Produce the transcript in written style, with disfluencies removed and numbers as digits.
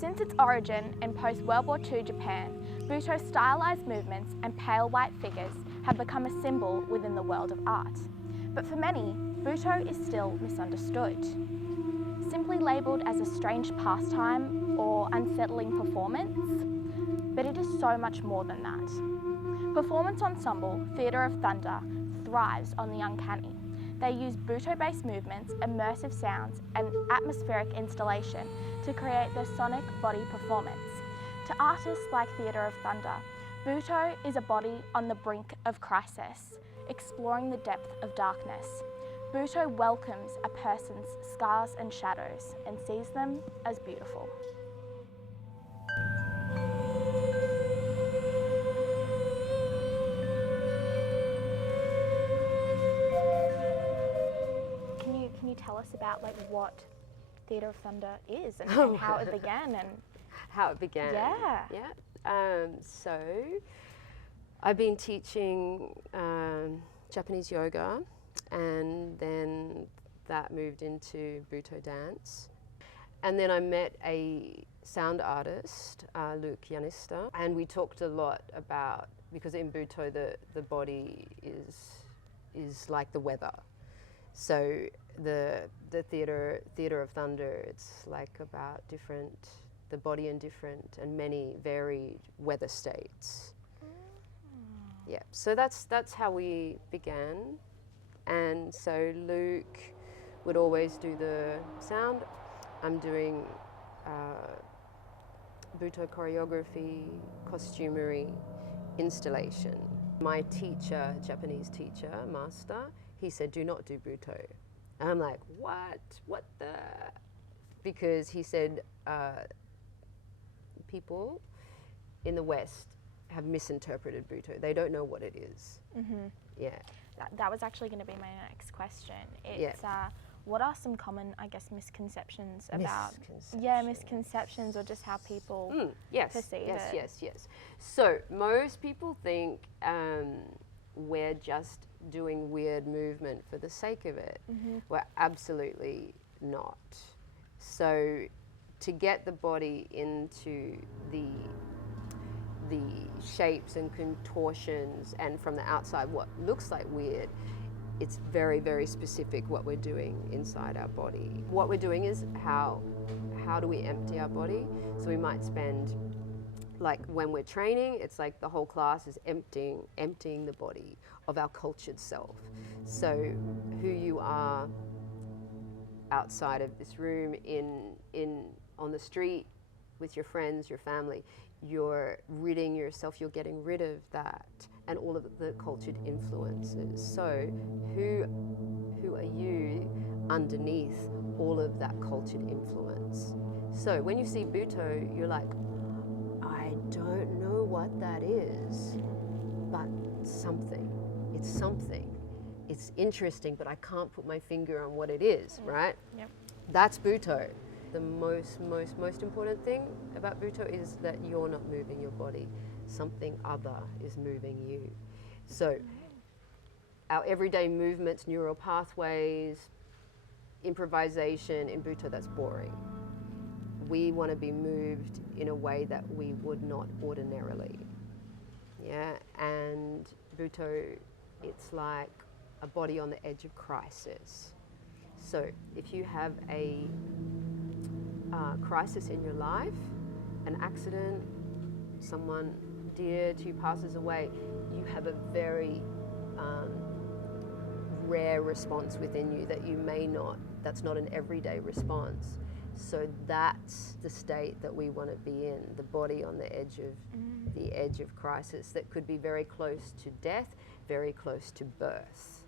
Since its origin in post-World War II Japan, Buto's stylized movements and pale white figures have become a symbol within the world of art. But for many, Buto is still misunderstood. Simply labelled as a strange pastime or unsettling performance, but it is so much more than that. Performance ensemble Theatre of Thunder thrives on the uncanny. They use Buto-based movements, immersive sounds, and atmospheric installation to create their sonic body performance. To artists like Theatre of Thunder, Buto is a body on the brink of crisis, exploring the depth of darkness. Buto welcomes a person's scars and shadows and sees them as beautiful. Can you tell us about what Theatre of Thunder is and how it began and how it began? Yeah. So I've been teaching Japanese yoga, and then that moved into Buto dance. And then I met a sound artist, Luke Yanista, and we talked a lot about, because in Buto the body is like the weather. So the theatre of Thunder, it's like about the body in different and many varied weather states. Yeah, so that's how we began. And so Luke would always do the sound. I'm doing Buto choreography, costumery, installation. My teacher, Japanese teacher, master, he said, do not do Buto. And I'm like, what the? Because he said, people in the West have misinterpreted Buto. They don't know what it is. Mm-hmm. Yeah. That was actually going to be my next question. It's what are some common, I guess, misconceptions about? Misconceptions or just how people perceive it. Yes. So most people think we're just doing weird movement for the sake of it. Mm-hmm. We're absolutely not. So to get the body into the shapes and contortions, and from the outside what looks like weird, it's very, very specific what we're doing inside our body. What we're doing is how do we empty our body? So we might spend, like when we're training, it's like the whole class is emptying the body of our cultured self. So who you are outside of this room, on the street, with your friends, your family, you're ridding yourself, you're getting rid of that and all of the cultured influences. So who are you underneath all of that cultured influence? So when you see Buto, you're like, I don't know what that is, but something. It's something. It's interesting, but I can't put my finger on what it is, right? Yep. That's Buto. The most important thing about Buto is that you're not moving your body. Something other is moving you. So our everyday movements, neural pathways, improvisation in Buto, that's boring. We want to be moved in a way that we would not ordinarily. Yeah, and Buto, it's like a body on the edge of crisis. So if you have a crisis in your life, an accident, someone dear to you passes away, you have a very rare response within you that you may not, that's not an everyday response. So that's the state that we want to be in, the body on the edge of crisis that could be very close to death, very close to birth.